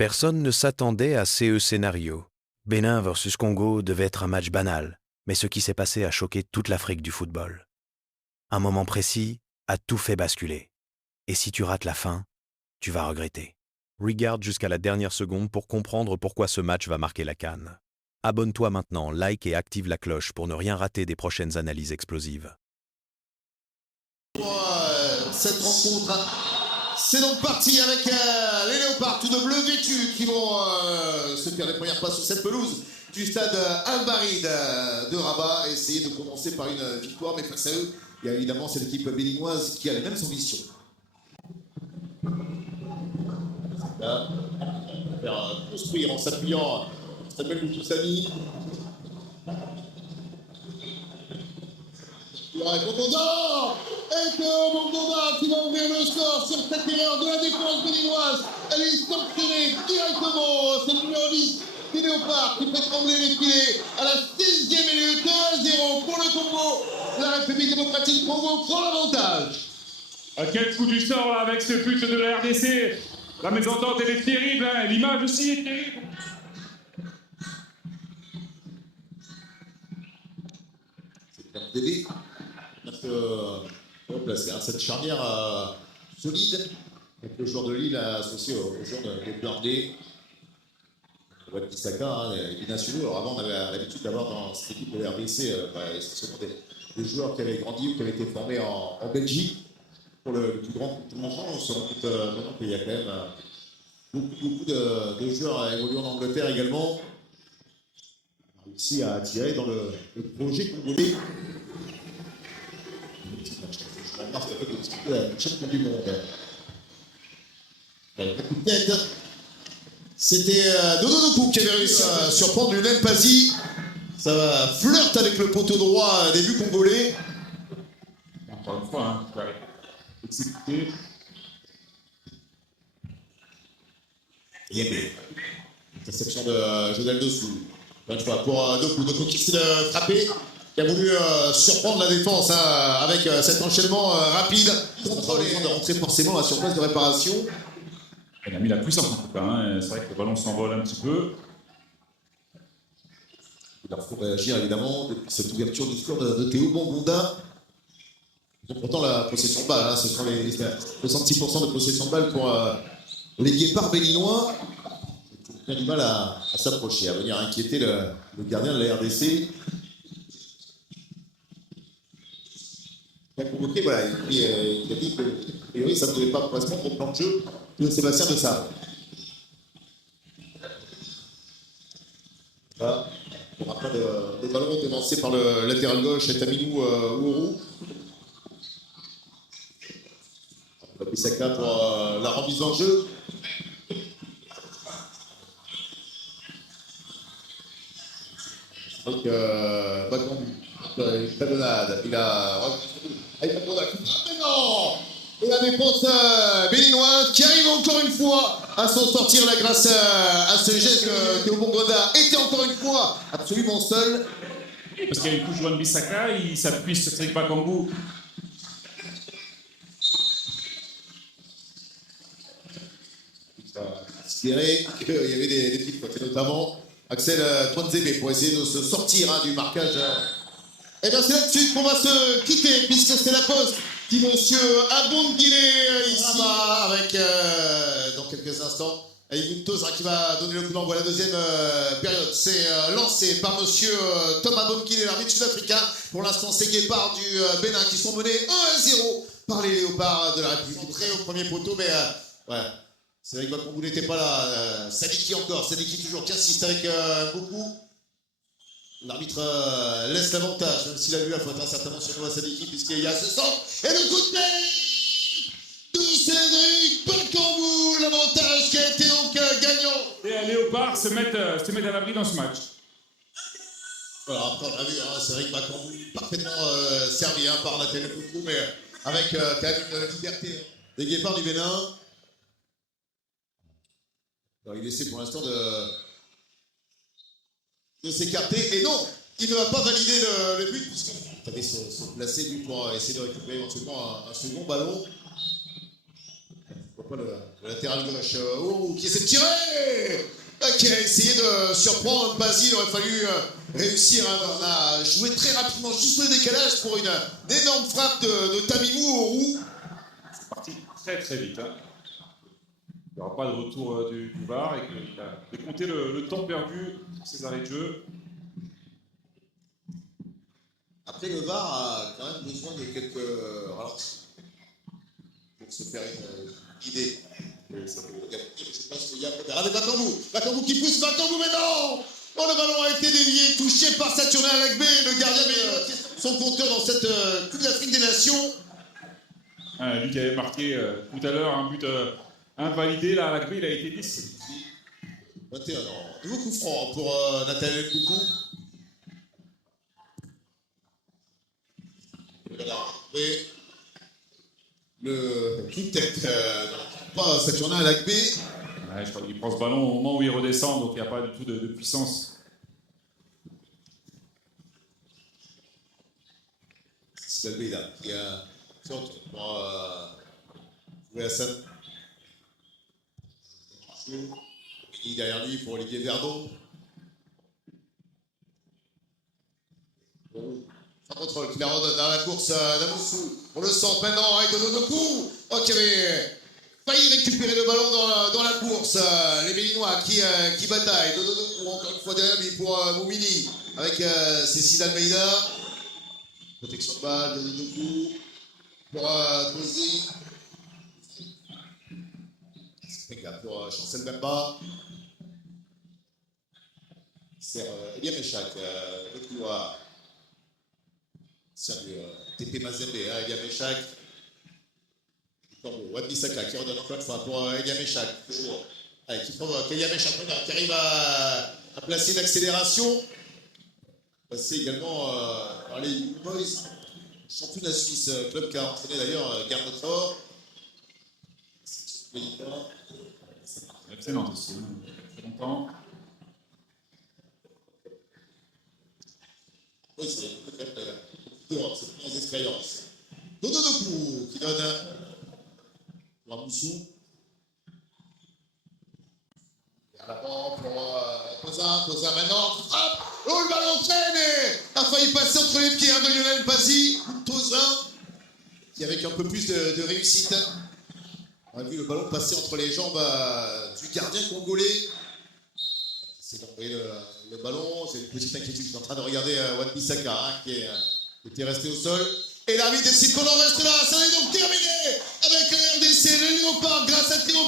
Personne ne s'attendait à ce scénario. Bénin versus Congo devait être un match banal, mais ce qui s'est passé a choqué toute l'Afrique du football. Un moment précis a tout fait basculer. Et si tu rates la fin, tu vas regretter. Regarde jusqu'à la dernière seconde pour comprendre pourquoi ce match va marquer la CAN. Abonne-toi maintenant, like et active la cloche pour ne rien rater des prochaines analyses explosives. Cette rencontre, c'est donc parti avec les Léopards, tout de bleu vêtus, qui vont se faire les premières passes sur cette pelouse du stade Al-Barid de Rabat, et essayer de commencer par une victoire, mais face à eux, il y a évidemment cette équipe béninoise qui a les mêmes ambitions. Là, on va faire construire en s'appuyant sur Samuel Moutoussamy. Mondonda et que Mondonda qui va ouvrir le score sur cette erreur de la défense béninoise. Elle est sanctionnée directement. C'est le numéro 10 des Léopards qui fait trembler les filets à la 6e minute. 1-0 pour le Congo. La République démocratique du Congo prend l'avantage. Quel coup du sort là, avec ce but de la RDC. La mésentente elle est terrible, hein. L'image aussi est terrible. C'est bien d'aider. Placé, hein, cette charnière solide avec le joueur de Lille associé au joueur de Burnley. Wan-Bissaka, hein, les nationaux. Alors avant, on avait l'habitude d'avoir dans cette équipe de RDC essentiellement des joueurs qui avaient grandi ou qui avaient été formés en Belgique. Pour le plus grand montant, on se rend compte maintenant qu'il y a quand même beaucoup de joueurs évoluant en Angleterre également. On a réussi à attirer dans le projet congolais. La champion du monde. C'était Dodo Doku qui avait réussi à surprendre Lionel Pazzi. Ça flirte avec le poteau droit des buts congolais. Encore une fois, hein, exécuté. Interception de Jodel dessous. Pour Doku qui s'est frappé, qui a voulu surprendre la défense hein, avec cet enchaînement rapide. Contrôle et de rentrer forcément à la surface de réparation. Elle a mis la puissance en tout cas. Hein. C'est vrai que le ballon s'envole un petit peu. Il leur faut réagir évidemment depuis cette ouverture du score de Théo Bongonda. Pourtant la possession de balle, hein, ce sont les 66% de possession de balle pour les Guépards béninois. Il a du mal à s'approcher, à venir inquiéter le gardien de la RDC. Il a convoqué, voilà, il a dit que ça ne devait pas correspondre au plan de jeu de Sébastien de Sarre. Voilà. On rappelle le ballon dévancé par le latéral gauche, Tamilou Ouourou. Bissaka pour la remise en jeu. Donc, Bakambu, talonnade, il a... non. Et la défense béninoise qui arrive encore une fois à s'en sortir là grâce à ce geste que Théo Bongonda était encore une fois absolument seul. Parce qu'il y a une couche de Wan-Bissaka, il s'appuie sur Cédric Bakambu. Espérer qu'il y avait des petites fautes, notamment Axel Twanzebe pour essayer de se sortir hein, du marquage. Et bien c'est là-dessus qu'on va se quitter puisque c'est la pause dit monsieur Abongile ici avec dans quelques instants Yves Toza qui va donner le coup d'envoi. La deuxième période c'est lancé par monsieur Thomas Abongile, l'arbitre sud-africain. Pour l'instant c'est Guépard du Bénin qui sont menés 1-0 par les Léopards de la République. Très au premier poteau mais voilà. C'est vrai que Bakambu n'était pas là. Sadiki encore, Sadiki toujours qui insiste avec beaucoup. L'arbitre laisse l'avantage, même s'il a vu la faute, hein, certainement sur Noah Sadiki, puisqu'il y a ce centre. Et le coup de tête de Cédric Bakambu, l'avantage qui a été donc gagnant. Et les Léopards se mettent à l'abri dans ce match. Voilà, après on a vu, hein, Cédric Bakambu parfaitement servi hein, par Nathalie Poukou, mais avec quand même une liberté hein, des Guépards du Bénin. Alors, il essaie pour l'instant de s'écarter. Et non, il ne va pas valider le but, puisqu'il avait se placer lui pour essayer de récupérer éventuellement un second ballon. pas le latéral gauche, qui essaie de tirer, qui a essayé de surprendre Basile. Il aurait fallu réussir. Hein. On a joué très rapidement, juste le décalage pour une énorme frappe de Tamimou au roux. C'est parti très très vite. Hein. Il n'y aura pas de retour du VAR et qu'il a décompté le temps perdu sur ces arrêts de jeu. Après, le VAR a quand même besoin de quelques ralentis pour se faire une idée. Je pense qu'il y a... Regardez Bakambu qui pousse Bakambu, mais non. Oh, le ballon a été dévié, touché par Saturnin Alagbe, le gardien de son compteur dans cette Coupe d'Afrique des Nations. Lui qui avait marqué tout à l'heure un but invalidé, là, Alagbe, il a été décisif. 21 ans. Nouveau coup franc pour Nathaniel Coucou. Voilà. Mais le coup de tête pas Saturnin Alagbe. Ouais, je crois qu'il prend ce ballon au moment où il redescend, donc il n'y a pas du tout de puissance. C'est Alagbe là qui a sorti pour jouer à Sam. Il est derrière lui pour Olivier Verdon. Sans contrôle, qui la redonne dans la course d'Amoussou. On le sent maintenant avec Donodoku. Oh, qui avait failli récupérer le ballon dans la course. Les Mélinois qui bataillent. Donodoku encore une fois derrière lui pour Moumini avec Cécile Almeida. Protection de balle, Donodoku pour Cozy. Pour Chancel Bemba. C'est Elia Meshak, le couloir. Salut, TP Mazembe, Elia Meshak. Wadli Saka qui redonne encore une fois pour Elia Meshak. Toujours. Allez, qui provoque Elia Meshak qui arrive à placer l'accélération. Passé également par les Boys. Championnat suisse, club qui a entraîné d'ailleurs Garde Fort. Excellent aussi, très longtemps. Oui, c'est peut-être cette première expérience. Donodoku qui donne pour Amoussou. Vers l'avant pour Toza maintenant qui frappe. Oh, le ballon traîne et a failli passer entre les pieds de Lionel Pazzi. Toza qui avec un peu plus de réussite. On a vu le ballon passer entre les jambes du gardien congolais. C'est d'envoyer le ballon. J'ai une petite inquiétude. Je suis en train de regarder Wadli Saka qui était resté au sol. Et l'arbitre décide qu'on en reste là. Ça est donc terminé avec le RDC, le Léopard grâce à Théo.